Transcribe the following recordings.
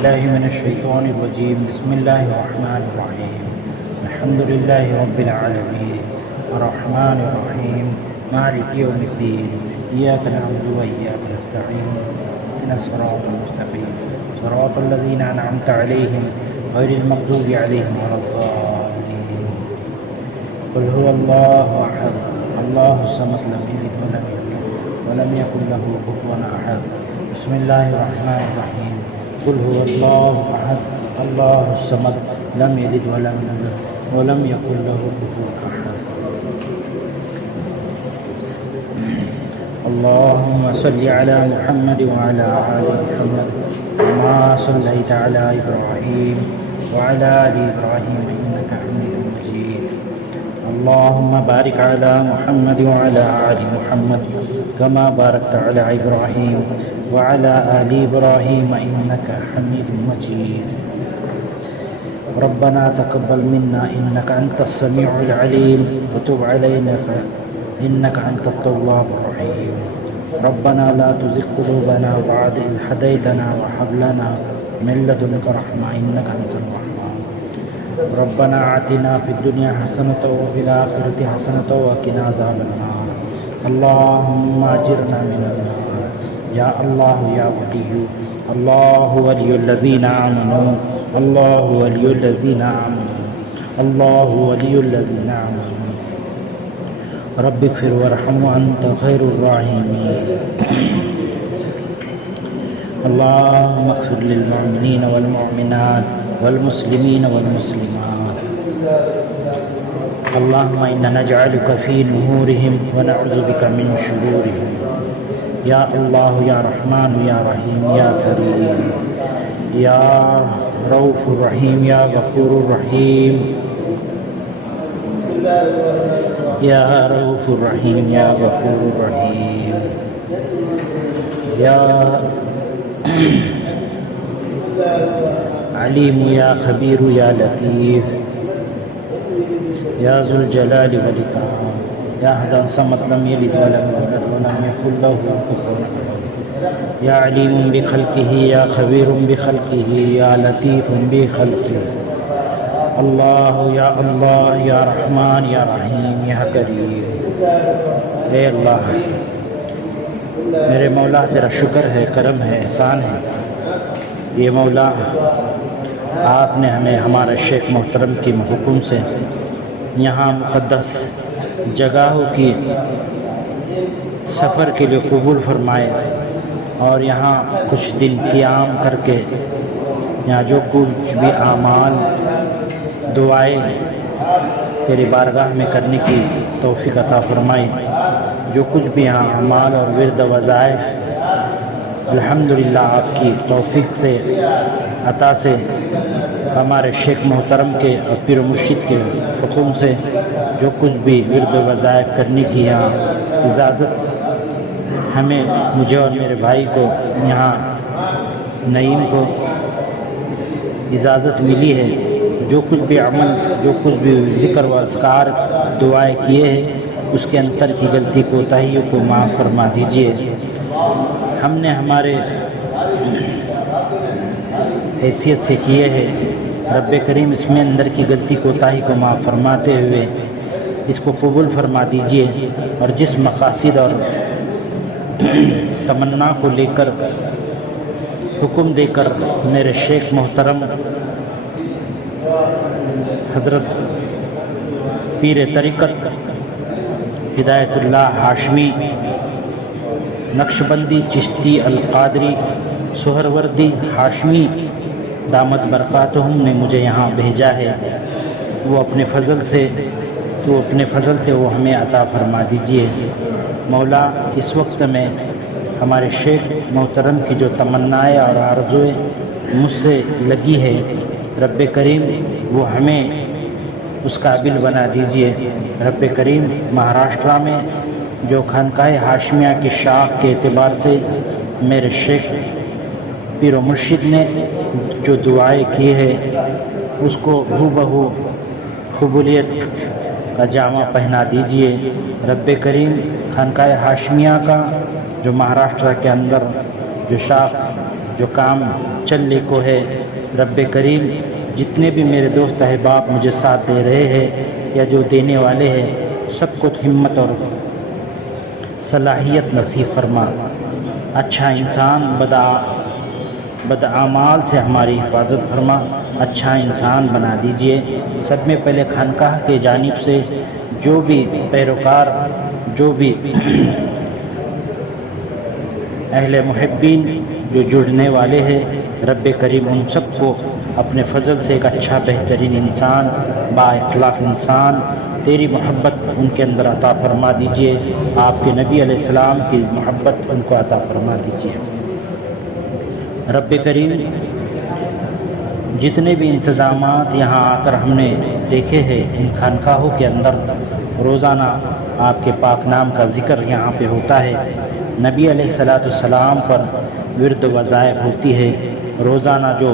بالله من الشيطان الرجيم. بسم الله الرحمن الرحيم. الحمد لله رب العالمين الرحمن الرحيم مالك يوم الدين. إياك نعبد وإياك نستعين. اهدنا الصراط المستقيم صراط الذين أنعمت عليهم غير المغضوب عليهم ولا الضالين. قل هو الله أحد الله الصمد لم يلد ولم يولد ولم يكن له كفوا أحد. بسم الله الرحمن الرحيم. قل هو الله أحد الله الصمد لم يلد ولم يولد ولم يكن له كفوا أحد. اللهم صل على محمد وعلى آل محمد كما صليت على إبراهيم وعلى آل إبراهيم إنك حميد مجيد. اللهم بارك على محمد وعلى آل محمد كما باركت على إبراهيم وعلى آل إبراهيم إنك حميد مجيد. ربنا تقبل منا إنك أنت السميع العليم وتب علينا إنك أنت التواب الرحيم. ربنا لا تزغ قلوبنا بعد إذ هديتنا وهب لنا من لدنك رحمة إنك أنت الوهاب. ربنا آتنا في الدنيا حسنة وفي الآخرة حسنة وقنا عذاب النار. اللهم أجرنا من النار. يا الله يا ولي الله ولي الذين آمنوا الله ولي الذين آمنوا الله ولي الذين آمنوا. رب اغفر وارحم وأنت خير الراحمين. اللهم اغفر للمؤمنين والمؤمنات والمسلمين والمسلمات. اللهم إنا نجعلك في نحورهم ونعوذ بك من شرورهم. يا الله يا رحمن يا رحيم يا كريم يا رؤوف رحيم يا غفور رحيم يا رؤوف رحيم يا غفور رحيم يا عليم يا خبير يا لطيف يا ذو الجلال والإكرام. يا أحد الصمد لم يلد ولم يولد ولم يكن له كفوا أحد. يا عليم بخلقه يا خبير بخلقه يا لطيف بخلقه. اللہ یا رحمان یا رحیم یا کریم. اے اللہ میرے مولا تیرا شکر ہے کرم ہے احسان ہے. یہ مولا آپ نے ہمیں ہمارے شیخ محترم کی حکم سے یہاں مقدس جگہوں کی سفر کے لیے قبول فرمائے اور یہاں کچھ دن قیام کر کے یہاں جو کچھ بھی اعمال دعائیں تیری بارگاہ میں کرنے کی توفیق عطا فرمائی. جو کچھ بھی یہاں اعمال اور ورد وظائف الحمدللہ آپ کی توفیق سے عطا سے ہمارے شیخ محترم کے اور پیر و مرشد کے حکم سے جو کچھ بھی ورد وظائف کرنے کی یہاں اجازت ہمیں مجھے اور میرے بھائی کو یہاں نعیم کو اجازت ملی ہے. جو کچھ بھی عمل جو کچھ بھی ذکر و اذکار دعائیں کیے ہیں اس کے اندر کی غلطی کوتاہیوں کو معاف فرما دیجیے. ہم نے ہمارے حیثیت سے کیے ہیں. رب کریم اس میں اندر کی غلطی کوتاہی کو معاف فرماتے ہوئے اس کو قبول فرما دیجیے. اور جس مقاصد اور تمنا کو لے کر حکم دے کر میرے شیخ محترم حضرت پیر طریقت ہدایت اللہ ہاشمی نقشبندی چشتی القادری سہروردی ہاشمی دامت برکاتہم نے مجھے یہاں بھیجا ہے. وہ اپنے فضل سے وہ ہمیں عطا فرما دیجیے. مولا اس وقت میں ہمارے شیخ محترم کی جو تمنائیں اور آرزویں مجھ سے لگی ہے رب کریم وہ ہمیں اس قابل بنا دیجیے. رب کریم مہاراشٹرا میں جو خانقاہ ہاشمیہ کی شاخ کے اعتبار سے میرے شیخ پیر و مرشد نے جو دعائیں کی ہے اس کو ہو بہو قبولیت کا جامہ پہنا دیجیے. رب کریم خانقاہ ہاشمیہ کا جو مہاراشٹرا کے اندر جو شاخ جو کام چلنے کو ہے۔ رب کریم جتنے بھی میرے دوست احباب مجھے ساتھ دے رہے ہیں یا جو دینے والے ہیں، سب کو ہمت اور صلاحیت نصیب فرما۔ اچھا انسان بدعمال سے ہماری حفاظت فرما، اچھا انسان بنا دیجئے۔ سب میں پہلے خانقاہ کے جانب سے جو بھی پیروکار، جو بھی اہل محبین جو جڑنے والے ہیں، رب کریم ان سب کو اپنے فضل سے ایک اچھا بہترین انسان، با اخلاق انسان، تیری محبت ان کے اندر عطا فرما دیجئے، آپ کے نبی علیہ السلام کی محبت ان کو عطا فرما دیجئے۔ رب کریم جتنے بھی انتظامات یہاں آ کر ہم نے دیکھے ہیں، ان خانقاہوں کے اندر روزانہ آپ کے پاک نام کا ذکر یہاں پہ ہوتا ہے، نبی علیہ السلام پر ورد و وظائف ہوتی ہے۔ روزانہ جو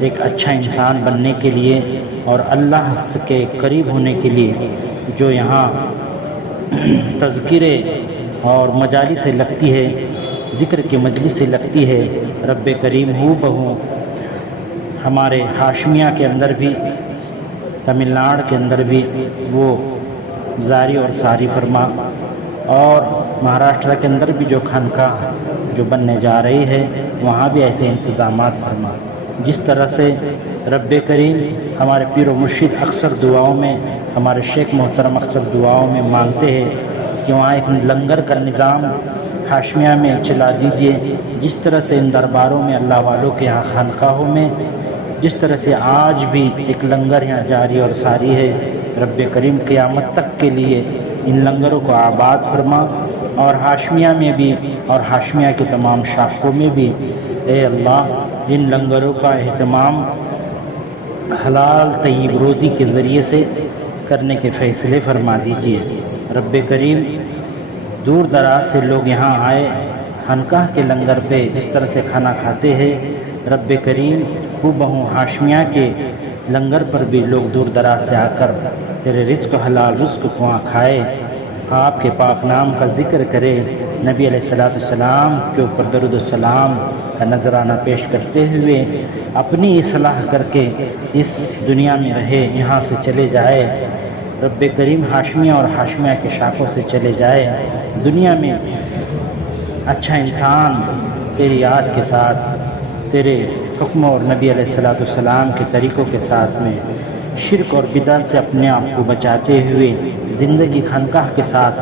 ایک اچھا انسان بننے کے لیے اور اللہ کے قریب ہونے کے لیے جو یہاں تذکرے اور مجالس سے لگتی ہے، ذکر کی مجلس سے لگتی ہے، رب کریم ہو بہو ہمارے ہاشمیہ کے اندر بھی، تمل ناڈو کے اندر بھی وہ جاری اور ساری فرما، اور مہاراشٹر کے اندر بھی جو خانقاہ جو بننے جا رہی ہے وہاں بھی ایسے انتظامات فرما۔ جس طرح سے رب کریم ہمارے پیر و مرشد اکثر دعاؤں میں، ہمارے شیخ محترم اکثر دعاؤں میں مانگتے ہیں کہ وہاں ایک لنگر کا نظام ہاشمیہ میں چلا دیجئے، جس طرح سے ان درباروں میں اللہ والوں کے یہاں خانقاہوں میں جس طرح سے آج بھی ایک لنگر یہاں جاری اور ساری ہے، رب کریم قیامت تک کے لیے ان لنگروں کو آباد فرما، اور ہاشمیہ میں بھی اور ہاشمیہ کے تمام شاخوں میں بھی اے اللہ ان لنگروں کا اہتمام حلال طیب روزی کے ذریعے سے کرنے کے فیصلے فرما دیجیے۔ رب کریم دور دراز سے لوگ یہاں آئے خانقاہ کے لنگر پہ جس طرح سے کھانا کھاتے ہیں، رب کریم ہو بہو ہاشمیہ کے لنگر پر بھی لوگ دور دراز سے آ کر تیرے رزق حلال رزق کو وہاں کھائے، آپ کے پاک نام کا ذکر کرے، نبی علیہ السلام کے اوپر درود السلام کا نذرانہ پیش کرتے ہوئے اپنی اصلاح کر کے اس دنیا میں رہے، یہاں سے چلے جائے، رب کریم ہاشمیہ اور ہاشمیہ کے شاخوں سے چلے جائے، دنیا میں اچھا انسان تیری یاد کے ساتھ، تیرے حکم اور نبی علیہ السلام کے طریقوں کے ساتھ میں شرک اور بدعت سے اپنے آپ کو بچاتے ہوئے زندگی خانقاہ کے ساتھ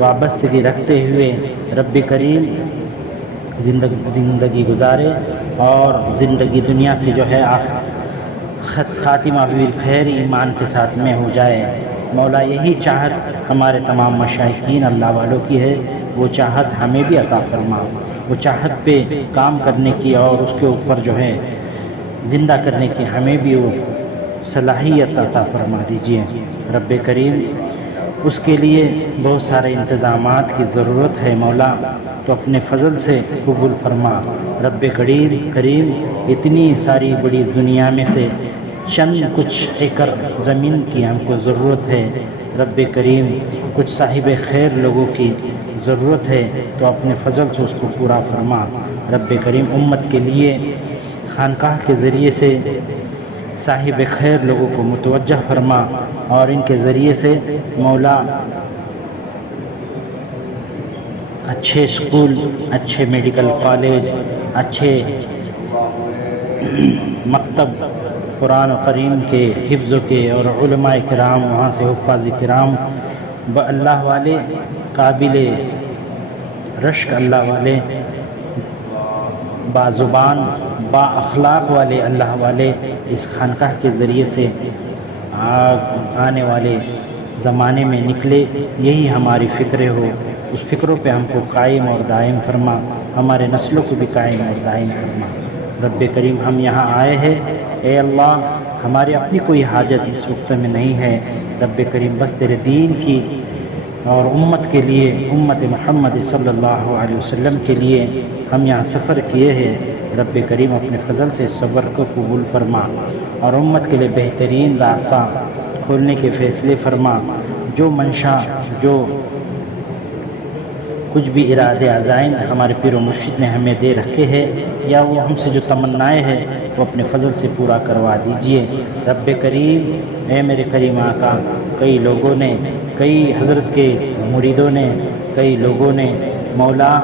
وابستگی رکھتے ہوئے رب کریم زندگی گزارے اور زندگی دنیا سے جو ہے خاتمہ بالخیر ایمان کے ساتھ میں ہو جائے۔ مولا یہی چاہت ہمارے تمام مشائخین اللہ والوں کی ہے، وہ چاہت ہمیں بھی عطا فرما، وہ چاہت پہ کام کرنے کی اور اس کے اوپر جو ہے زندہ کرنے کی ہمیں بھی وہ صلاحیت عطا فرما دیجیے۔ رب کریم اس کے لیے بہت سارے انتظامات کی ضرورت ہے مولا، تو اپنے فضل سے قبول فرما۔ رب کریم اتنی ساری بڑی دنیا میں سے چند کچھ ایکڑ زمین کی ہم کو ضرورت ہے، رب کریم کچھ صاحب خیر لوگوں کی ضرورت ہے، تو اپنے فضل سے اس کو پورا فرما۔ رب کریم امت کے لیے خانقاہ کے ذریعے سے صاحب خیر لوگوں کو متوجہ فرما، اور ان کے ذریعے سے مولا اچھے اسکول، اچھے میڈیکل کالج، اچھے مکتب قرآن کریم کے حفظ کے اور علماء کرام وہاں سے حفاظ کرام اللہ والے قابل رشک اللہ والے با زبان با اخلاق والے اللہ والے اس خانقاہ کے ذریعے سے آنے والے زمانے میں نکلے، یہی ہماری فکریں ہو، اس فکروں پہ ہم کو قائم اور دائم فرما، ہمارے نسلوں کو بھی قائم اور دائم فرما۔ رب کریم ہم یہاں آئے ہیں، اے اللہ ہماری اپنی کوئی حاجت اس وقت میں نہیں ہے، رب کریم بس تیرے دین کی اور امت کے لیے، امت محمد صلی اللہ علیہ وسلم کے لیے ہم یہاں سفر کیے ہیں، رب کریم اپنے فضل سے صبر کو قبول فرما اور امت کے لیے بہترین راستہ کھولنے کے فیصلے فرما۔ جو منشا، جو کچھ بھی ارادے عزائم ہمارے پیر و مرشد نے ہمیں دے رکھے ہیں یا وہ ہم سے جو تمنائیں ہیں وہ اپنے فضل سے پورا کروا دیجئے۔ رب کریم، اے میرے کریم آقا، کئی لوگوں نے، کئی حضرت کے مریدوں نے، کئی لوگوں نے مولا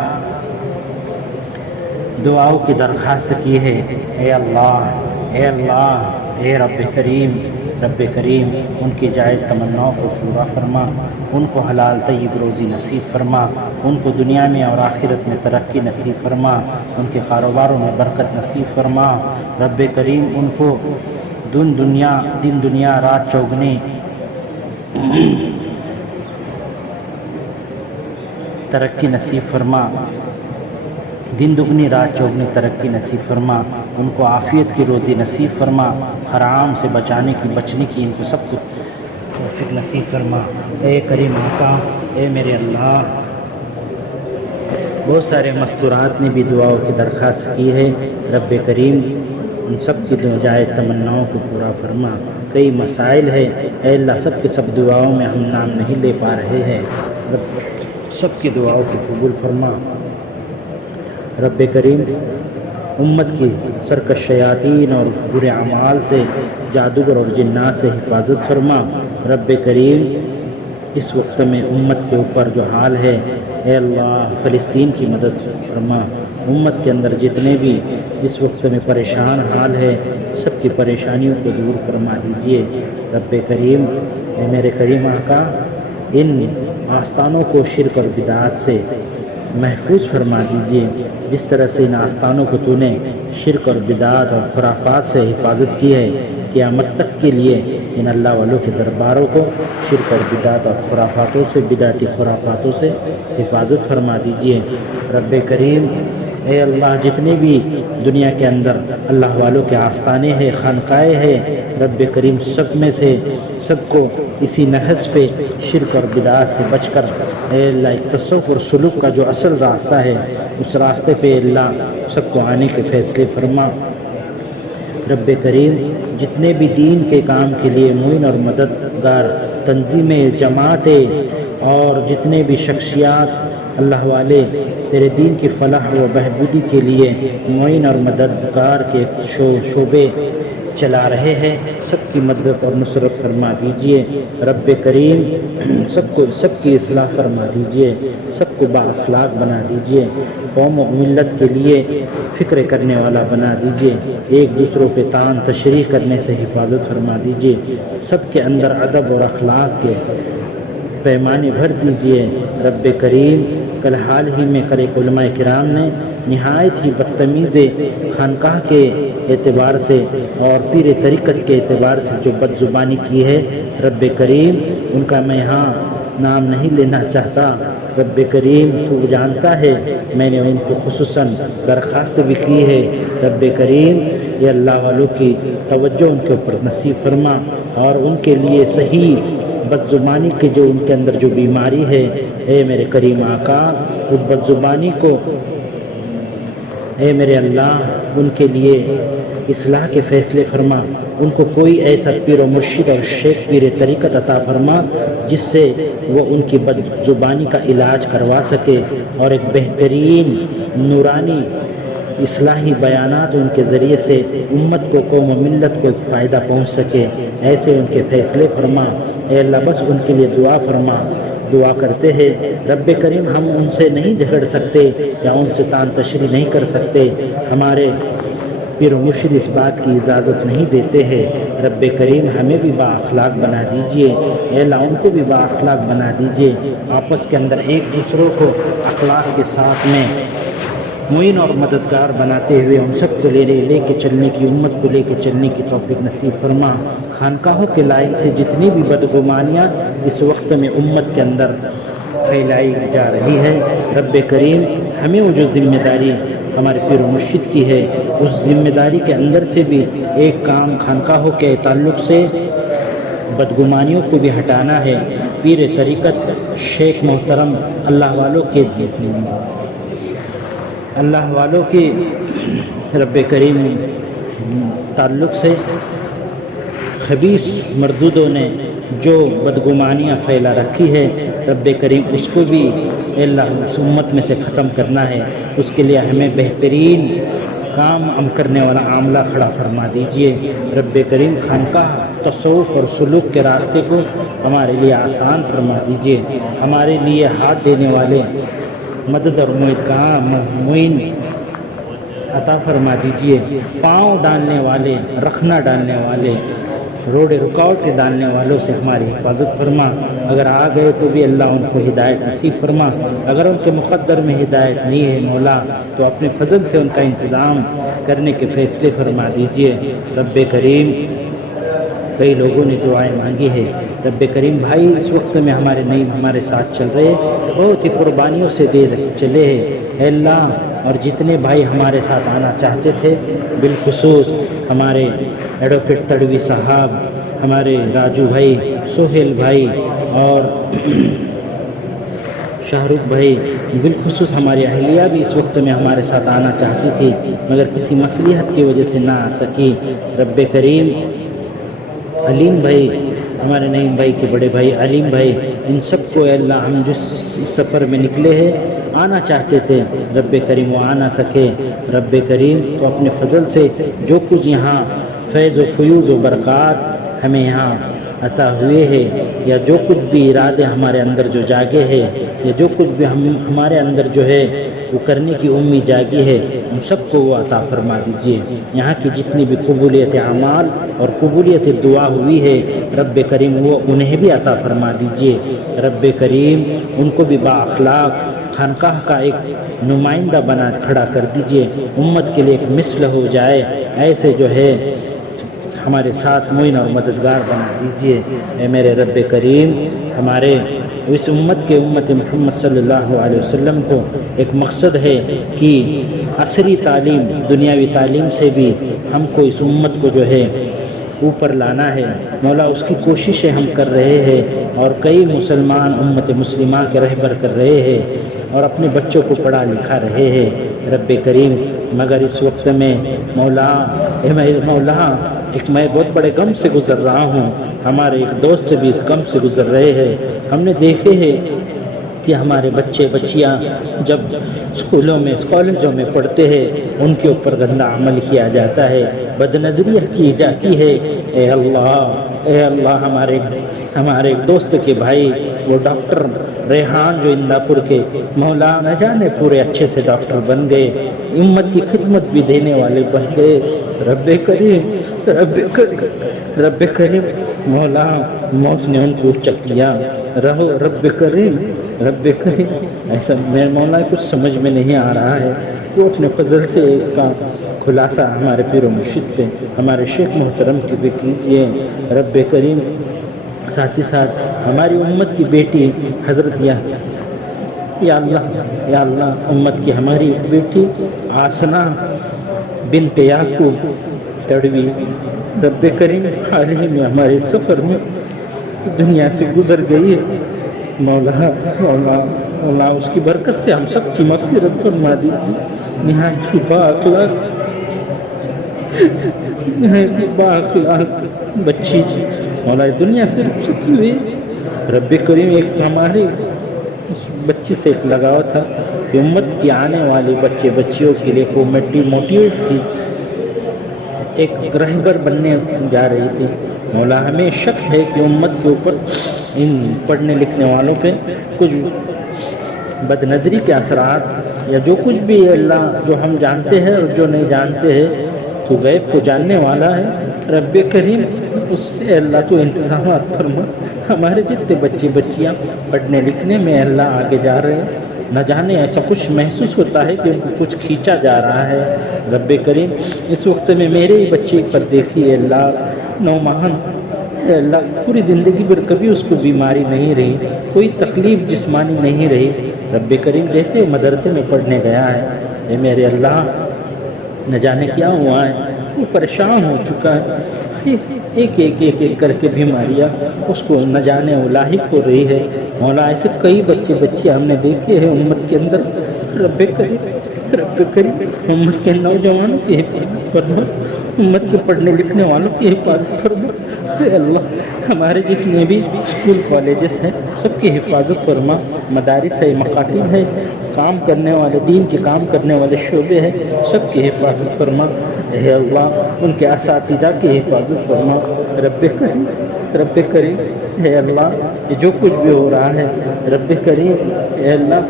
دعاؤں کی درخواست کی ہے۔ اے اللہ، اے اللہ، اے رب کریم، رب کریم ان کی جائز تمناؤں کو پورا فرما، ان کو حلال طیب روزی نصیب فرما، ان کو دنیا میں اور آخرت میں ترقی نصیب فرما، ان کے کاروباروں میں برکت نصیب فرما۔ رب کریم ان کو دن دنیا رات چوگنی ترقی نصیب فرما، دن دگنی رات چوگنی ترقی نصیب فرما، ان کو عافیت کی روزی نصیب فرما، حرام سے بچنے کی ان کو سب کچھ توفیق نصیب فرما۔ اے کریم آقا، اے میرے اللہ، بہت سارے مستورات نے بھی دعاؤں کی درخواست کی ہے۔ رب کریم ان سب کی جائز تمناؤں کو پورا فرما۔ کئی مسائل ہے، اے اللہ سب کے سب دعاؤں میں ہم نام نہیں لے پا رہے ہیں، سب کی دعاؤں کو قبول فرما۔ رب کریم امت کی سرکش شیاطین اور برے اعمال سے، جادوگر اور جنات سے حفاظت فرما۔ رب کریم اس وقت میں امت کے اوپر جو حال ہے، اے اللہ فلسطین کی مدد فرما۔ امت کے اندر جتنے بھی اس وقت میں پریشان حال ہے، سب کی پریشانیوں کو دور فرما دیجئے۔ رب کریم، اے میرے کریم آقا، ان آستانوں کو شرک اور بدعات سے محفوظ فرما دیجئے، جس طرح سے ان آستانوں کو تو نے شرک اور بدعات اور خرافات سے حفاظت کی ہے، قیامت تک کے لیے ان اللہ والوں کے درباروں کو شرک اور بدعات اور خرافاتوں سے، بدعتی خرافاتوں سے حفاظت فرما دیجئے۔ رب کریم، اے اللہ جتنے بھی دنیا کے اندر اللہ والوں کے آستانے ہیں، خانقاہیں ہیں، رب کریم سب میں سے سب کو اسی نہج پہ شرک اور بدعات سے بچ کر، اے اللہ ایک تصوف اور سلوک کا جو اصل راستہ ہے، اس راستے پہ اللہ سب کو آنے کے فیصلے فرما۔ رب کریم جتنے بھی دین کے کام کے لیے معین اور مددگار تنظیمیں، جماعتیں اور جتنے بھی شخصیات اللہ والے تیرے دین کی فلاح و بہبودی کے لیے معین اور مددگار کے شعبے چلا رہے ہیں، سب کی مدد اور نصرت فرما دیجئے۔ رب کریم سب کی اصلاح فرما دیجئے، سب کو با اخلاق بنا دیجئے، قوم و ملت کے لیے فکر کرنے والا بنا دیجئے، ایک دوسروں پہ تان تشریح کرنے سے حفاظت فرما دیجئے، سب کے اندر ادب اور اخلاق کے پیمانے بھر دیجئے۔ رب کریم کل حال ہی میں ایک علماء کرام نے نہایت ہی بدتمیز خانقاہ کے اعتبار سے اور پیر طریقت کے اعتبار سے جو بد زبانی کی ہے، رب کریم ان کا میں یہاں نام نہیں لینا چاہتا۔ رب کریم تو جانتا ہے، میں نے ان کو خصوصاً درخواست بھی کی ہے۔ رب کریم یہ اللہ والوں کی توجہ ان کے اوپر نصیب فرما اور ان کے لیے صحیح بد زبانی کے جو ان کے اندر جو بیماری ہے، اے میرے کریم آقا اس بد زبانی کو، اے میرے اللہ ان کے لیے اصلاح کے فیصلے فرما، ان کو کوئی ایسا پیر و مرشد اور شیخ پیر طریقت عطا فرما جس سے وہ ان کی بد زبانی کا علاج کروا سکے اور ایک بہترین نورانی اصلاحی بیانات ان کے ذریعے سے امت کو، قوم و ملت کو ایک فائدہ پہنچ سکے، ایسے ان کے فیصلے فرما۔ اے اللہ بس ان کے لیے دعا فرما۔ دعا کرتے ہیں رب کریم ہم ان سے نہیں جھگڑ سکتے یا ان سے تان تشریح نہیں کر سکتے، ہمارے پیر و مرشد اس بات کی اجازت نہیں دیتے ہیں۔ رب کریم ہمیں بھی با اخلاق بنا دیجئے، اے اللہ ان کو بھی با اخلاق بنا دیجئے، آپس کے اندر ایک دوسروں کو اخلاق کے ساتھ میں معین اور مددگار بناتے ہوئے ان سب کو لے کے چلنے کی، امت کو لے کے چلنے کی توفیق نصیب فرما۔ خانقاہوں کے لائن سے جتنی بھی بدگمانیاں اس وقت میں امت کے اندر پھیلائی جا رہی ہے، رب کریم ہمیں وہ جو ذمہ داری ہمارے پیر و مرشد کی ہے، اس ذمہ داری کے اندر سے بھی ایک کام خانقاہوں کے تعلق سے بدگمانیوں کو بھی ہٹانا ہے۔ پیر طریقت شیخ محترم اللہ والوں کے رب کریم تعلق سے خبیث مردودوں نے جو بدگمانیاں پھیلا رکھی ہے رب کریم اس کو بھی اے اللہ اس امت میں سے ختم کرنا ہے، اس کے لیے ہمیں بہترین کام کرنے والا عاملہ کھڑا فرما دیجئے۔ رب کریم خانقاہ تصوف اور سلوک کے راستے کو ہمارے لیے آسان فرما دیجئے، ہمارے لیے ہاتھ دینے والے مدد اور معین عطا فرما دیجئے، پاؤں ڈالنے والے، رکھنا ڈالنے والے، روڑے رکاوٹ کے ڈالنے والوں سے ہماری حفاظت فرما، اگر آ گئے تو بھی اللہ ان کو ہدایت نصیب فرما، اگر ان کے مقدر میں ہدایت نہیں ہے مولا تو اپنے فضل سے ان کا انتظام کرنے کے فیصلے فرما دیجئے۔ رب کریم کئی لوگوں نے دعائیں مانگی ہے، رب کریم بھائی اس وقت میں ہمارے ساتھ چل رہے، بہت ہی قربانیوں سے دے چلے ہیں اے اللہ، اور جتنے بھائی ہمارے ساتھ آنا چاہتے تھے بالخصوص ہمارے ایڈوکیٹ تڑوی صاحب، ہمارے راجو بھائی، سہیل بھائی اور شاہ رخ بھائی، بالخصوص ہماری اہلیہ بھی اس وقت میں ہمارے ساتھ آنا چاہتی تھی مگر کسی مصلحت کی وجہ سے نہ آ سکی۔ رب کریم علیم بھائی، ہمارے نعیم بھائی کے بڑے بھائی علیم بھائی، ان سب کو اے اللہ ہم جس سفر میں نکلے ہیں آنا چاہتے تھے رب کریم وہ آ نہ سکے، رب کریم تو اپنے فضل سے جو کچھ یہاں فیض و فیوز و برکات ہمیں یہاں عطا ہوئے ہیں، یا جو کچھ بھی ارادے ہمارے اندر جو جاگے ہیں، یا جو کچھ بھی ہمارے اندر جو ہے وہ کرنے کی امید جاگی ہے، ان سب کو وہ عطا فرما دیجئے۔ یہاں کی جتنی بھی قبولیت اعمال اور قبولیت دعا ہوئی ہے رب کریم وہ انہیں بھی عطا فرما دیجئے۔ رب کریم ان کو بھی با اخلاق خانقاہ کا ایک نمائندہ بنا کھڑا کر دیجئے، امت کے لیے ایک مثل ہو جائے، ایسے جو ہے ہمارے ساتھ معین اور مددگار بنا دیجئے۔ اے میرے رب کریم ہمارے اس امت محمد صلی اللہ علیہ وسلم کو ایک مقصد ہے کہ عصری تعلیم دنیاوی تعلیم سے بھی ہم کو اس امت کو جو ہے اوپر لانا ہے مولا، اس کی کوششیں ہم کر رہے ہیں، اور کئی مسلمان امت مسلمہ کے رہبر کر رہے ہیں اور اپنے بچوں کو پڑھا لکھا رہے ہیں رب کریم، مگر اس وقت میں مولا میں بہت بڑے غم سے گزر رہا ہوں، ہمارے ایک دوست بھی اس غم سے گزر رہے ہیں۔ ہم نے دیکھے ہیں کہ ہمارے بچے بچیاں جب اسکولوں میں کالجوں میں پڑھتے ہیں ان کے اوپر گندا عمل کیا جاتا ہے، بد نظریہ کی جاتی ہے۔ اے اللہ ہمارے ایک دوست کے بھائی وہ ڈاکٹر ریحان جو اندھا پور کے مولا نہ جانے پورے اچھے سے ڈاکٹر بن گئے، امت کی خدمت بھی دینے والے بن گئے۔ رب کریم مولا موت نے ان کو چک لیا، رہو رب کریم ایسا میرے مولا کچھ سمجھ میں نہیں آ رہا ہے، وہ اپنے فضل سے اس کا خلاصہ ہمارے پیر و مرشد پہ ہمارے شیخ محترم کی بھی کیجیے رب کریم۔ ساتھ ہی ساتھ ہماری امت کی بیٹی حضرت یا اللہ امت کی ہماری بیٹی آسنا بنت یعقوب تڑوی رب کریم حال ہی میں ہمارے سفر میں دنیا سے گزر گئی ہے، مولا اس کی برکت سے ہم سب کی مغفرت فرما دیجیے۔ نہایت ہی با اخلاق بچی مولا دنیا سے رخصت ہوئی، رب کریم ایک ہمارے بچی سے ایک لگاؤ تھا کہ امت کی آنے والی بچے بچیوں کے لیے وہ موٹیویٹ تھی، ایک رہبر بننے جا رہی تھی۔ مولا ہمیں شک ہے کہ امت کے اوپر ان پڑھنے لکھنے والوں پہ کچھ بد نظری کے اثرات یا جو کچھ بھی اللہ جو ہم جانتے ہیں اور جو نہیں جانتے ہیں تو غیب کو جاننے والا ہے، رب کریم اس سے اللہ تو انتظامات فرما۔ ہمارے جتنے بچے بچیاں پڑھنے لکھنے میں اللہ آگے جا رہے ہیں، نہ جانے ایسا کچھ محسوس ہوتا ہے کہ ان کو کچھ کھینچا جا رہا ہے۔ رب کریم اس وقت میں میرے ہی بچے پر دیکھیے اللہ 9 ماہ اللہ پوری زندگی پر کبھی اس کو بیماری نہیں رہی، کوئی تکلیف جسمانی نہیں رہی، رب کریم جیسے مدرسے میں پڑھنے گیا ہے اے میرے اللہ نہ جانے کیا ہوا ہے، وہ پریشان ہو چکا ہے، ایک کر کے بیماریاں اس کو نہ جانے وہ لاحق ہو رہی ہے۔ مولا ایسے کئی بچے بچیاں ہم نے دیکھے ہیں امت کے اندر، رب کریم امت کے نوجوانوں کی حفاظت فرما، امت کے پڑھنے لکھنے والوں کی حفاظت فرما، اے اللہ ہمارے جتنے بھی اسکول کالجز ہیں سب کی حفاظت فرما، مدارس ہے، مکاتب ہے، کام کرنے والے دین کے کام کرنے والے شعبے ہیں سب کی حفاظت فرما اے اللہ، ان کے اساتذہ کی حفاظت فرما رب کریم، رب کریم اے اللہ یہ جو کچھ بھی ہو رہا ہے رب کریم اے اللہ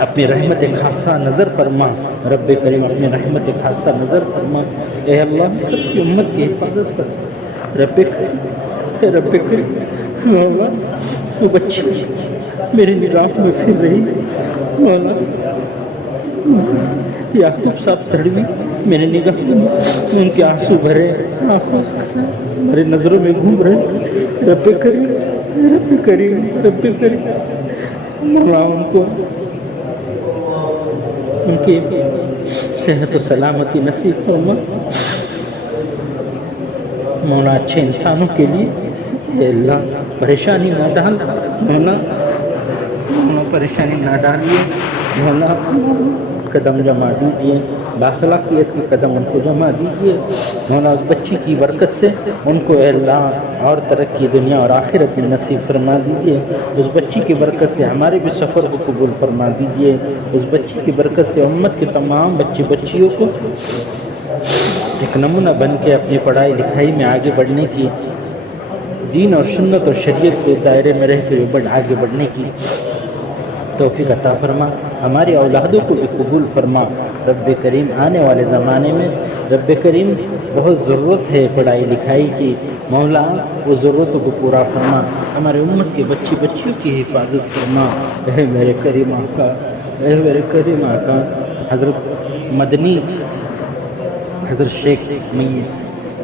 اپنی رحمت خاصہ نظر فرما، رب کریم اپنی رحمت خاصہ نظر فرما اے اللہ سب کی امت کی حفاظت کر رب کریم، رب کریم مولا وہ بچی میری نگاہ میں پھر رہی مولا، یعقوب صاحب تڑوی میرے نگاہ میں ان کے آنسو بھرے آنکھوں سے ہماری نظروں میں گھوم رہے رب کریم، رب کریم، رب کریم مولا ان کو ان کی صحت و سلامتی نصیب فرما مولا، اچھے انسانوں کے لیے اے اللہ پریشانی نہ ڈال مولا، پریشانی نہ ڈالیے مولا، قدم جما دیجیے، باخلاقیت کے قدم ان کو جما دیجیے مولا، اس بچی کی برکت سے ان کو اے اللہ اور ترقی دنیا اور آخرت میں نصیب فرما دیجیے، اس بچی کی برکت سے ہمارے بھی سفر کو قبول فرما دیجیے، اس بچی کی برکت سے امت کے تمام بچیوں کو ایک نمونہ بن کے اپنی پڑھائی لکھائی میں آگے بڑھنے کی، دین اور سنت اور شریعت کے دائرے میں رہتے ہوئے آگے بڑھنے کی توفیق عطا فرما، ہماری اولادوں کو بھی قبول فرما رب کریم، آنے والے زمانے میں رب کریم بہت ضرورت ہے پڑھائی لکھائی کی مولا، وہ ضرورتوں کو پورا فرما، ہمارے امت کے بچیوں کی حفاظت فرما اے میرے کریم آقا، اے میرے کریم آقا، حضرت مدنی حضرت شیخ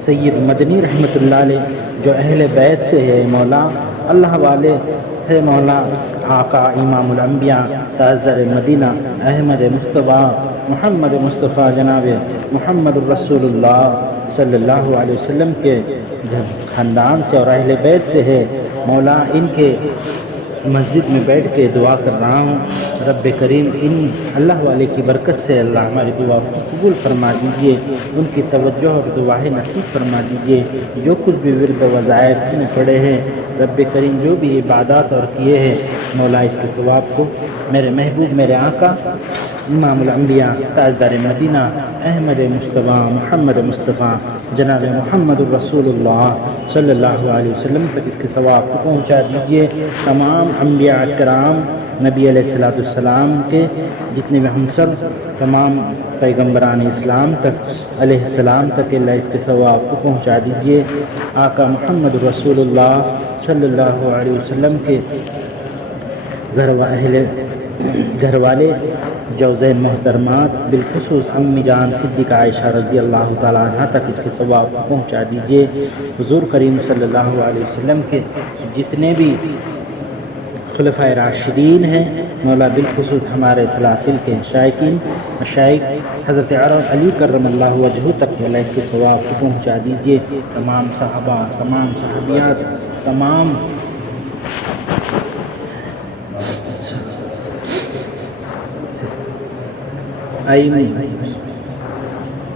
سید مدنی رحمۃ اللہ علیہ جو اہل بیت سے ہے مولا، اللہ والے ہے مولا، آقا امام الانبیاء تاجدار مدینہ احمد مصطفیٰ محمد مصطفیٰ جناب محمد الرسول اللہ صلی اللہ علیہ وسلم کے خاندان سے اور اہل بیت سے ہے مولا، ان کے مسجد میں بیٹھ کے دعا کر رہا ہوں رب کریم، ان اللہ والے کی برکت سے اللہ ہماری دعا کو قبول فرما دیجیے، ان کی توجہ اور دعائیں نصیب فرما دیجیے، جو کچھ بھی ورد و وظائف میں پڑے ہیں رب کریم، جو بھی عبادات اور کیے ہیں مولا، اس کے ثواب کو میرے محبوب میرے آقا امام الانبیاء تاجدار مدینہ احمد مصطفیٰ محمد مصطفیٰ جناب محمد الرسول اللہ صلی اللہ علیہ وسلم تک اس کے ثواب کو پہنچا دیجیے، تمام انبیاء کرام نبی علیہ السلام کے جتنے بھی ہم سب تمام پیغمبران اسلام تک علیہ السلام تک اللہ اس کے ثواب کو پہنچا دیجیے، آقا محمد رسول اللہ صلی اللہ علیہ وسلم کے گھر والے جوزین محترمات بالخصوص امی جان صدیقہ عائشہ رضی اللہ تعالیٰ عنہ تک اس کے ثواب کو پہنچا دیجیے، حضور کریم صلی اللہ علیہ وسلم کے جتنے بھی خلفائے راشدین ہیں مولا، بالخصوص ہمارے سلاسل کے مشائخ حضرت علی کرم اللہ وجہہ تک اللہ اس کے ثواب کو پہنچا دیجیے، تمام صحابہ، تمام صحابیات، تمام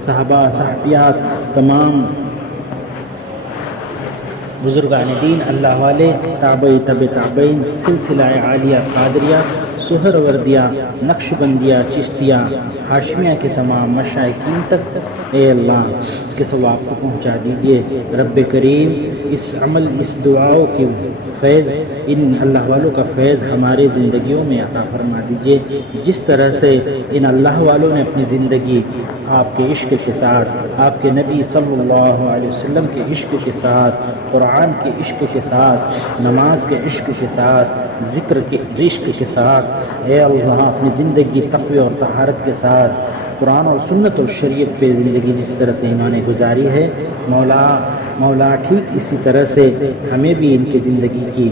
صحابہ صحابیات، تمام بزرگان دین اللہ والے، تابعی تبع تابعین، سلسلہ عالیہ قادریہ، سہر وردیہ، نقش بندیہ، چشتیہ، ہاشمیہ کے تمام مشائقین تک اے اللہ اس کے ثواب کو پہنچا دیجیے، رب کریم اس عمل اس دعاؤں کی فیض، ان اللہ والوں کا فیض ہمارے زندگیوں میں عطا فرما دیجیے، جس طرح سے ان اللہ والوں نے اپنی زندگی آپ کے عشق کے ساتھ، آپ کے نبی صلی اللہ علیہ وسلم کے عشق کے ساتھ، قرآن کے عشق کے ساتھ، نماز کے عشق کے ساتھ، ذکر کے عشق کے ساتھ، اے اللہ اپنی زندگی تقوی اور طہارت کے ساتھ قرآن اور سنت اور شریعت پہ زندگی جس طرح سے انہوں نے گزاری ہے مولا ٹھیک اسی طرح سے ہمیں بھی ان کی زندگی کی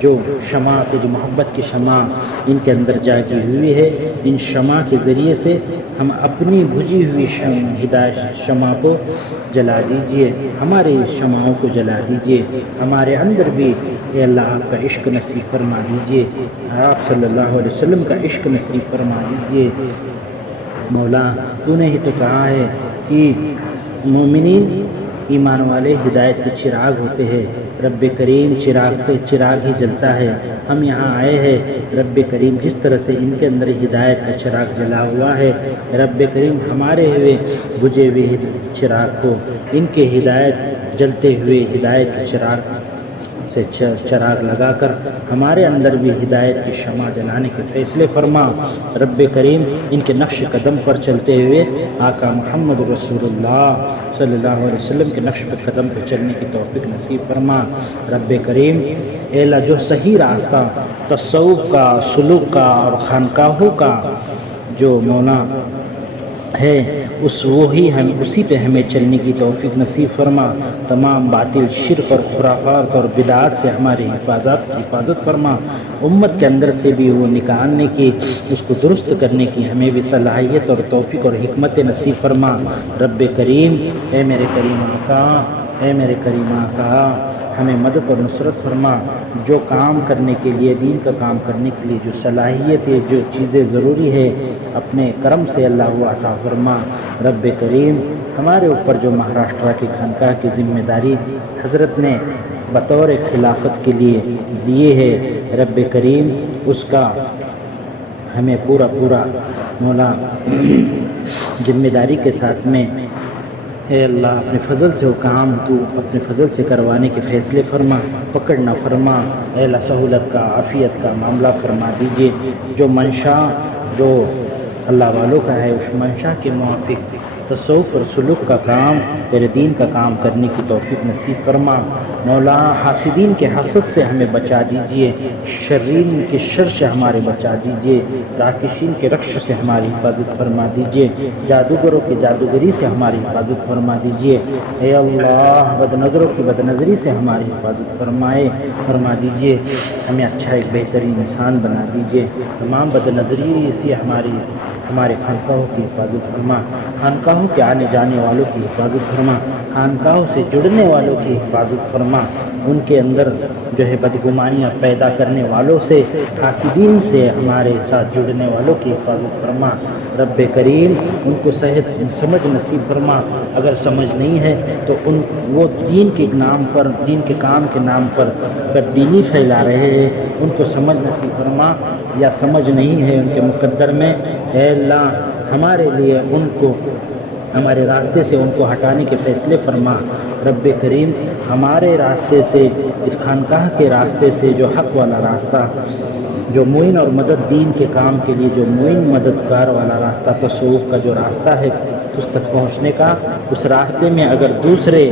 جو شمع کو، جو محبت کی شمع ان کے اندر جاگی ہوئی ہے، ان شمع کے ذریعے سے ہم اپنی بجھی ہوئی ہدایت شمع کو جلا دیجئے، ہمارے اس شمعوں کو جلا دیجئے، ہمارے اندر بھی اے اللہ آپ کا عشق نصیب فرما دیجئے، آپ صلی اللہ علیہ وسلم کا عشق نصیب فرما دیجئے مولا، تو نے ہی تو کہا ہے کہ مومنین ایمان والے ہدایت کے چراغ ہوتے ہیں۔ رب کریم چراغ سے چراغ ہی جلتا ہے۔ ہم یہاں آئے ہیں، رب کریم جس طرح سے ان کے اندر ہدایت کا چراغ جلا ہوا ہے، رب کریم ہمارے ہوئے بجھے ہوئے چراغ کو ان کے ہدایت جلتے ہوئے ہدایت کے چراغ سے چراغ لگا کر ہمارے اندر بھی ہدایت کی شمع جلانے کے فیصلے فرما۔ رب کریم ان کے نقش قدم پر چلتے ہوئے آقا محمد رسول اللہ صلی اللہ علیہ وسلم کے نقش قدم پر چلنے کی توفیق نصیب فرما۔ رب کریم اے اللہ جو صحیح راستہ تصوف کا، سلوک کا اور خانقاہوں کا جو مونا ہے اسی پہ ہمیں چلنے کی توفیق نصیب فرما۔ تمام باطل، شرک اور خرافات اور بدعات سے ہماری حفاظت فرما۔ امت کے اندر سے بھی وہ نکالنے کی، اس کو درست کرنے کی ہمیں بھی صلاحیت اور توفیق اور حکمت نصیب فرما۔ رب کریم اے میرے کریم آقا، اے میرے کریم آقا، ہمیں مدد اور نصرت فرما۔ جو کام کرنے کے لیے، دین کا کام کرنے کے لیے جو صلاحیت ہے، جو چیزیں ضروری ہے، اپنے کرم سے اللہ وہ عطا فرما۔ رب کریم ہمارے اوپر جو مہاراشٹرا کی خانقاہ کی ذمہ داری حضرت نے بطور خلافت کے لیے دیے ہے، رب کریم اس کا ہمیں پورا مولا ذمہ داری کے ساتھ میں اے اللہ اپنے فضل سے وہ کام تو اپنے فضل سے کروانے کے فیصلے فرما، پکڑنا فرما۔ اے اللہ سہولت کا، عافیت کا معاملہ فرما دیجئے۔ جو منشا جو اللہ والوں کا ہے، اس منشا کے موافق تصوف اور سلوک کا کام، تیرے دین کا کام کرنے کی توفیق نصیب فرما۔ مولا حاسدین کے حسد سے ہمیں بچا دیجئے، شرین کے شر سے ہمارے بچا دیجئے، راکشین کے رکش سے ہماری حفاظت فرما دیجئے، جادوگروں کی جادوگری سے ہماری حفاظت فرما دیجئے۔ اے اللہ بد نظروں کی بد نظری سے ہماری حفاظت فرما دیجئے۔ ہمیں اچھا ایک بہترین انسان بنا دیجئے۔ تمام بد نظری سے ہمارے خانقاہوں کی حفاظت فرما، خانقاہوں کے آنے جانے والوں کی حفاظت فرما، خانقاہوں سے جڑنے والوں کی حفاظت فرما، ان کے اندر جو ہے بدگمانیاں پیدا کرنے والوں سے، حاسدین سے ہمارے ساتھ جڑنے والوں کی حفاظت فرما۔ رب کریم ان کو سمجھ نصیب فرما، اگر سمجھ نہیں ہے تو وہ دین کے نام پر، دین کے کام کے نام پر اگر دینی پھیلا رہے ہیں، ان کو سمجھ نصیب فرما، یا سمجھ نہیں ہے ان کے مقدر میں، اے اللہ ہمارے لیے ان کو ہمارے راستے سے ان کو ہٹانے کے فیصلے فرما۔ رب کریم ہمارے راستے سے، اس خانقاہ کے راستے سے جو حق والا راستہ، جو معین اور مدد دین کے کام کے لیے جو معین مددگار والا راستہ تصوف کا جو راستہ ہے اس تک پہنچنے کا، اس راستے میں اگر دوسرے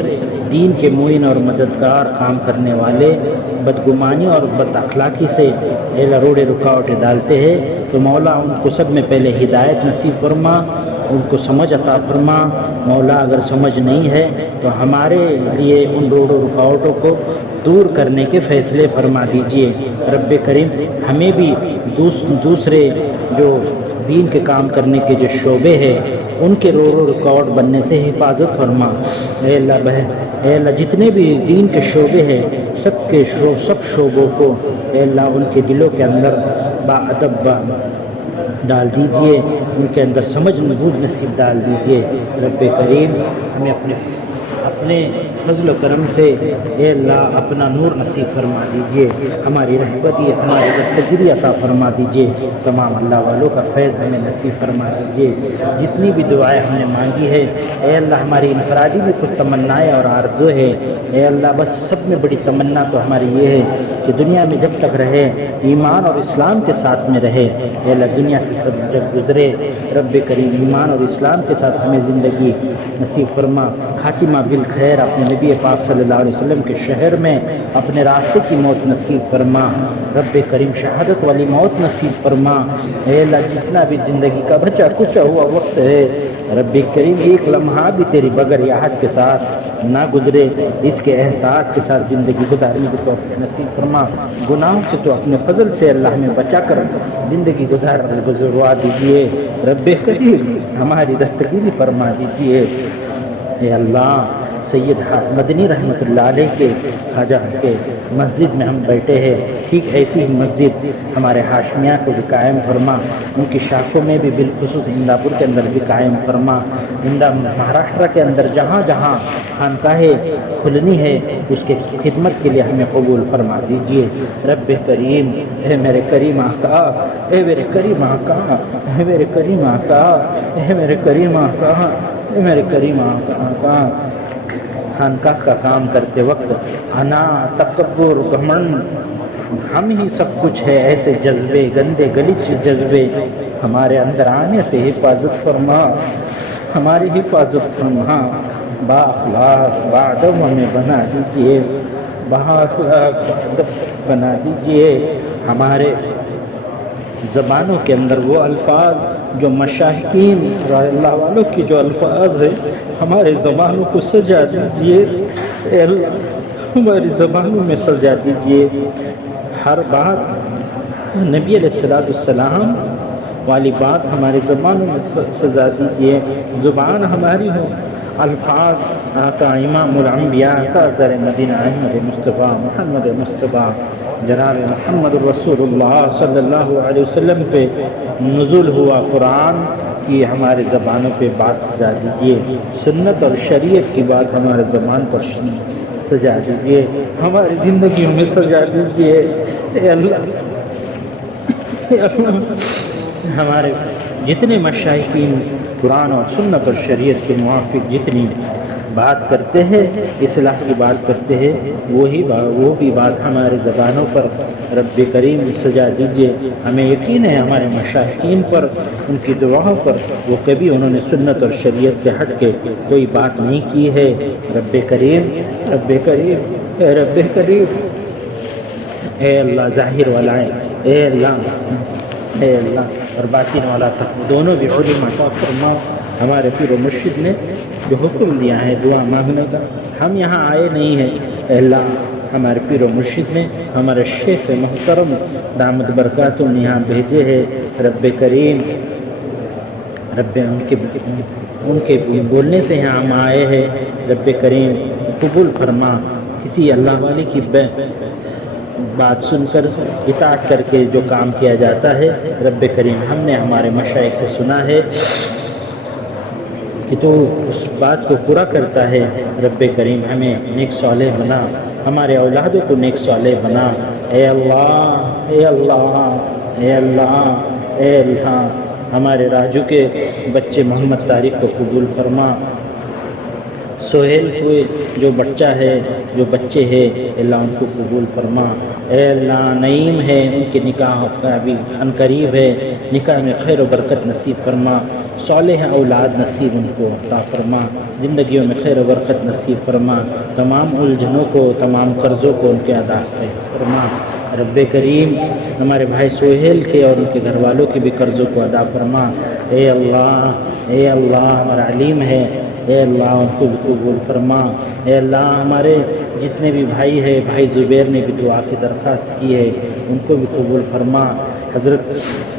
دین کے معین اور مددگار کام کرنے والے بدگمانی اور بد اخلاقی سے روڑے رکاوٹیں ڈالتے ہیں تو مولا ان کو سب میں پہلے ہدایت نصیب فرما، ان کو سمجھ عطا فرما۔ مولا اگر سمجھ نہیں ہے تو ہمارے لیے ان روڑوں رکاوٹوں کو دور کرنے کے فیصلے فرما دیجئے۔ رب کریم ہمیں بھی دوسرے جو دین کے کام کرنے کے جو شعبے ہیں ان کے روڑوں رکاوٹ بننے سے حفاظت فرما۔ اے اللہ جتنے بھی دین کے شعبے ہیں سب شعبوں کو اے اللہ ان کے دلوں کے اندر باادب ڈال دیجئے، ان کے اندر سمجھ بوجھ نصیب ڈال دیجئے۔ رب کریم ہمیں اپنے فضل و کرم سے اے اللہ اپنا نور نصیب فرما دیجئے، ہماری رہبری، ہماری دستگیری عطا فرما دیجئے، تمام اللہ والوں کا فیض ہمیں نصیب فرما دیجئے۔ جتنی بھی دعائیں ہم نے مانگی ہے اے اللہ ہماری انفرادی بھی کچھ تمنائیں اور آرزو ہے، اے اللہ بس سب میں بڑی تمنا تو ہماری یہ ہے کہ دنیا میں جب تک رہے ایمان اور اسلام کے ساتھ میں رہے، اے اللہ دنیا سے سب جب گزرے رب کریم ایمان اور اسلام کے ساتھ ہمیں زندگی نصیب فرما، خاتمہ بالخیر اپنے نبی پاک صلی اللہ علیہ وسلم کے شہر میں اپنے راستے کی موت نصیب فرما۔ رب کریم شہادت والی موت نصیب فرما۔ اے اللہ جتنا بھی زندگی کا بچا کچا ہوا وقت ہے رب کریم ایک لمحہ بھی تیری بغیر یاد کے ساتھ نہ گزرے، اس کے احساس کے ساتھ زندگی گزارنے کی توفیق نصیب فرما۔ گناہوں سے تو اپنے فضل سے اللہ میں بچا کر زندگی گزروا دیجئے۔ رب کریم ہماری دستگیری فرما دیجئے۔ اے اللہ سید مدنی رحمۃ اللہ علیہ کے خواجہ کے مسجد میں ہم بیٹھے ہیں، ٹھیک ایسی ہی مسجد ہمارے ہاشمیہ کو بھی قائم فرما، ان کی شاخوں میں بھی بالخصوص ہنداپور کے اندر بھی قائم فرما، مہاراشٹر کے اندر جہاں جہاں خانقاہیں کھلنی ہے اس کے خدمت کے لیے ہمیں قبول فرما دیجیے۔ رب کریم، اے میرے کریم آقا، اے میرے کریم آقا، اے میرے کریم آقا، اے میرے کریم آقا، اے میرے کریم آقا، خانقاہ کا کام کرتے وقت انا، تکبر، گھمنڈ، ہم ہی سب کچھ ہے، ایسے جذبے، گندے گلیچ جذبے ہمارے اندر آنے سے حفاظت فرما، ہماری حفاظت فرما، بااخلاق باادب ہمیں بنا دیجیے، بااخلاق باادب بنا دیجیے۔ ہمارے زبانوں کے اندر وہ الفاظ جو مشائخین رضی اللہ والوں کی جو الفاظ ہیں ہمارے زبانوں کو سجا دیجیے، اے اللہ ہماری زبانوں میں سجا دیجیے۔ ہر بات نبی علیہ السلام والی بات ہمارے زبانوں میں سجا دیجیے، زبان ہماری ہو، الفاظ آقا امام الانبیاء تاجدار مدینہ احمد مصطفیٰ محمد مصطفیٰ جناب محمد رسول اللہ صلی اللہ علیہ وسلم پہ نزول ہوا قرآن کی ہمارے زبانوں پہ بات سجا دیجیے، سنت اور شریعت کی بات ہمارے زبان پر سجا دیجیے، ہماری زندگیوں میں سجا دیجیے، اے اللہ، اے اللہ۔ ہمارے جتنے مشائخین قرآن اور سنت اور شریعت کے موافق جتنی بات کرتے ہیں، اصلاح کی بات کرتے ہیں، وہ بھی بات ہمارے زبانوں پر رب کریم سجا دیجیے۔ ہمیں یقین ہے ہمارے مشائخین پر، ان کی دعاؤں پر، وہ کبھی انہوں نے سنت اور شریعت سے ہٹ کے کوئی بات نہیں کی ہے۔ رب کریم، رب کریم، اے رب کریم، اے اللہ ظاہر والا ہے، اے اللہ، اے اللہ اور باطن والا تک دونوں بھی علم عطا فرما۔ ہمارے پیر و مرشد نے جو حکم دیا ہے دعا مانگنے کا، ہم یہاں آئے نہیں ہیں، اے اللہ ہمارے پیر و مرشد نے ہمارے شیخ محترم دامت برکاتہم یہاں بھیجے ہیں۔ رب کریم، رب ان کے بولنے سے یہاں ہم آئے ہیں، رب کریم قبول فرما۔ کسی اللہ والے کی بات سن کر اطاعت کر کے جو کام کیا جاتا ہے، رب کریم ہم نے ہمارے مشائخ سے سنا ہے کہ تو اس بات کو پورا کرتا ہے۔ رب کریم ہمیں نیک صالح بنا، ہمارے اولادوں کو نیک صالح بنا، اے اللہ، اے اللہ، اے اللہ، اے اللہ۔ ہمارے راجو کے بچے محمد طارق کو قبول فرما، سہیل ہوئے جو بچہ ہے، جو بچے ہیں، اللہ ان کو قبول فرما، اے اللہ۔ نعیم ہے، ان کے نکاح کا بھی ان قریب ہے، نکاح میں خیر و برکت نصیب فرما، صالح اولاد نصیب ان کو عطا فرما، زندگیوں میں خیر و برکت نصیب فرما، تمام الجھنوں کو، تمام قرضوں کو ان کے ادا فرما۔ رب کریم ہمارے بھائی سہیل کے اور ان کے گھر والوں کے بھی قرضوں کو ادا فرما، اے اللہ، اے اللہ ہمارا علیم ہے، اے اللہ ان کو بھی قبول فرما، اے اللہ ہمارے جتنے بھی بھائی ہیں، بھائی زبیر نے بھی دعا کی درخواست کی ہے، ان کو بھی قبول فرما۔ حضرت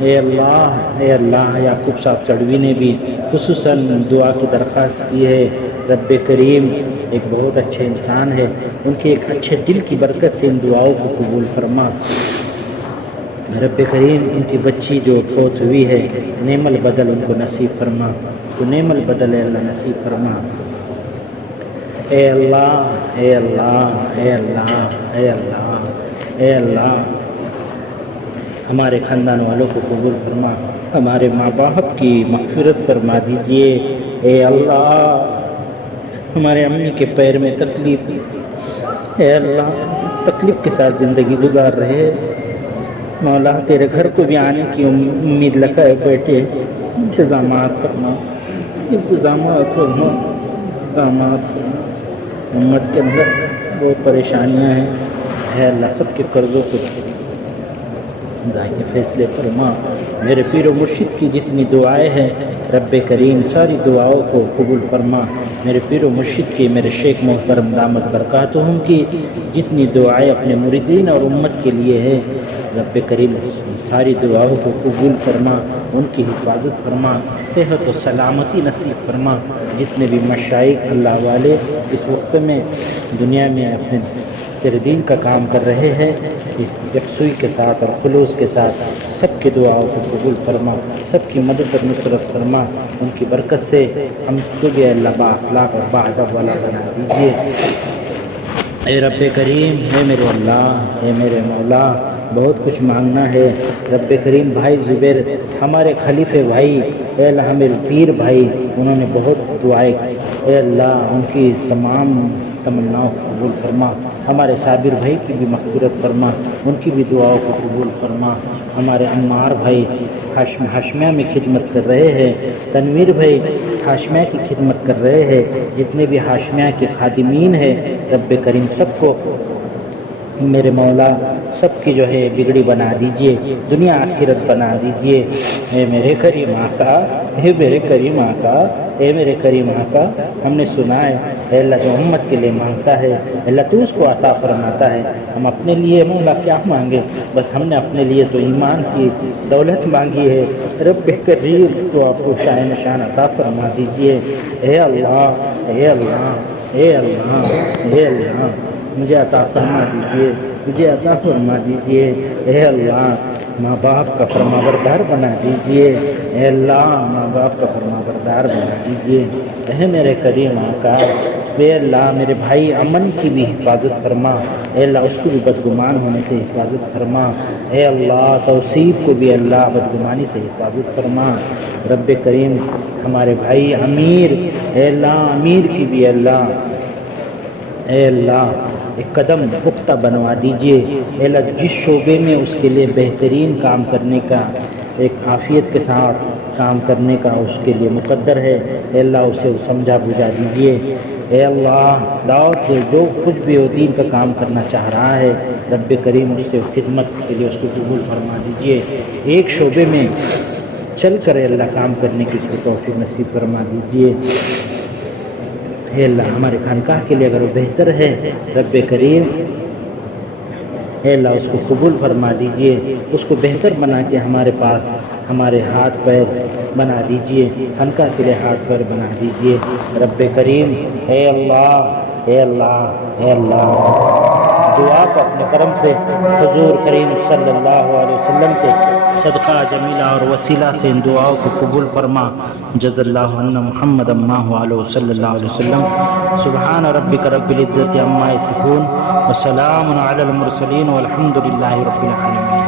اے اللہ یعقوب صاحب چڑوی نے بھی خصوصاً دعا کی درخواست کی ہے۔ رب کریم ایک بہت اچھے انسان ہے، ان کے ایک اچھے دل کی برکت سے ان دعاؤں کو قبول فرما۔ رب کریم ان کی بچی جو فوت ہوئی ہے، نعم البدل ان کو نصیب فرما، تو نعم البدل اے اللہ نصیب فرما، اے اللہ، اے اللہ، اے اللہ، اے اللہ، اے اللہ۔ ہمارے خاندان والوں کو قبول فرما، ہمارے ماں باپ کی مغفرت فرما دیجیے، اے اللہ۔ ہمارے امی کے پیر میں تکلیف، اے اللہ تکلیف کے ساتھ زندگی گزار رہے، مولا تیرے گھر کو بھی آنے کی امید لگائے بیٹھے، انتظامات کرنا، انتظامات کرنا، انتظامات کرنا۔ امت کے اندر بہت پریشانیاں ہیں، اے اللہ سب کے قرضوں کو خدا کے فیصلے فرما۔ میرے پیر و مرشد کی جتنی دعائیں ہیں رب کریم ساری دعاؤں کو قبول فرما۔ میرے پیر و مرشد کی، میرے شیخ محترم دامت برکاتہم کی جتنی دعائیں اپنے مریدین اور امت کے لیے ہیں رب کریم ساری دعاؤں کو قبول فرما، ان کی حفاظت فرما، صحت و سلامتی نصیب فرما۔ جتنے بھی مشائخ اللہ والے اس وقت میں دنیا میں اپنے تیرے دین کا کام کر رہے ہیں، یکسوئی کے ساتھ اور خلوص کے ساتھ سب کی دعاؤں کو قبول فرما، سب کی مدد اور نصرت فرما۔ ان کی برکت سے ہم کو بھی اللہ با اخلاق اور با ادب والا بنا دیجیے۔ اے رب کریم، اے میرے اللہ، اے میرے مولا، بہت کچھ مانگنا ہے رب کریم۔ بھائی زبیر ہمارے خلیفہ بھائی، اے اللہ میرے پیر بھائی، انہوں نے بہت دعائیں کی، اے اللہ ان کی تمام تمناؤں کو قبول فرما۔ ہمارے صابر بھائی کی بھی مغفرت فرما، ان کی بھی دعاؤں کو قبول فرما۔ ہمارے عمار بھائی ہاشمیہ میں خدمت کر رہے ہیں، تنویر بھائی ہاشمیہ کی خدمت کر رہے ہیں، جتنے بھی ہاشمیہ کے خادمین ہیں رب کریم سب کو میرے مولا سب کی جو ہے بگڑی بنا دیجئے، دنیا آخرت بنا دیجئے۔ اے میرے کریم آقا، اے میرے کریم آقا، اے میرے کریم آقا، ہم نے سنا ہے اے اللہ جو امت کے لیے مانگتا ہے اللہ تو اس کو عطا فرماتا ہے۔ ہم اپنے لیے مولا کیا مانگے، بس ہم نے اپنے لیے تو ایمان کی دولت مانگی ہے۔ رب کریم تو آپ کو شاہ نشان عطا فرما دیجئے۔ اے اللہ، اے اللہ، اے اللہ، اے اللہ، مجھے عطا فرما دیجئے، مجھے عطا فرما دیجئے۔ اے اللہ ماں باپ کا فرما بردار بنا دیجئے، اے اللہ ماں باپ کا فرما بردار بنا دیجئے۔ اے میرے کریم آقا، اے اللہ میرے بھائی امن کی بھی حفاظت فرما، اے اللہ اس کو بھی بدگمان ہونے سے حفاظت فرما۔ اے اللہ توصیف کو بھی اللہ بدگمانی سے حفاظت فرما۔ رب کریم ہمارے بھائی امیر، اے اللہ امیر کی بھی اللہ، اے اللہ ایک قدم پختہ بنوا دیجئے۔ اے اللہ جس شعبے میں اس کے لیے بہترین کام کرنے کا، ایک عافیت کے ساتھ کام کرنے کا اس کے لیے مقدر ہے، اے اللہ اسے سمجھا بجھا دیجئے۔ اے اللہ دعوت جو کچھ بھی وہ دین کا کام کرنا چاہ رہا ہے رب کریم اس سے خدمت کے لیے اس کو قبول فرما دیجئے۔ ایک شعبے میں چل کر اے اللہ کام کرنے کی اس کو توفیق نصیب فرما دیجئے۔ اے اللہ ہمارے خانقاہ کے لیے اگر وہ بہتر ہے رب کریم اے اللہ اس کو قبول فرما دیجئے، اس کو بہتر بنا کے ہمارے پاس ہمارے ہاتھ پیر بنا دیجئے، خانقاہ کے لیے ہاتھ پیر بنا دیجئے رب کریم۔ اے اللہ، اے اللہ، اے اللہ دعا کو اپنے کرم سے حضور کریم صلی اللہ علیہ وسلم کے صدقہ جمیلہ اور وسیلہ سے ان دعاؤں کو قبول فرما۔ جز اللہ عنا محمد اماہ علیہ صلی اللہ علیہ وسلم۔ سبحان ربک رب العزت عما یصفون وسلام علی المرسلین والحمد للہ رب العالمین۔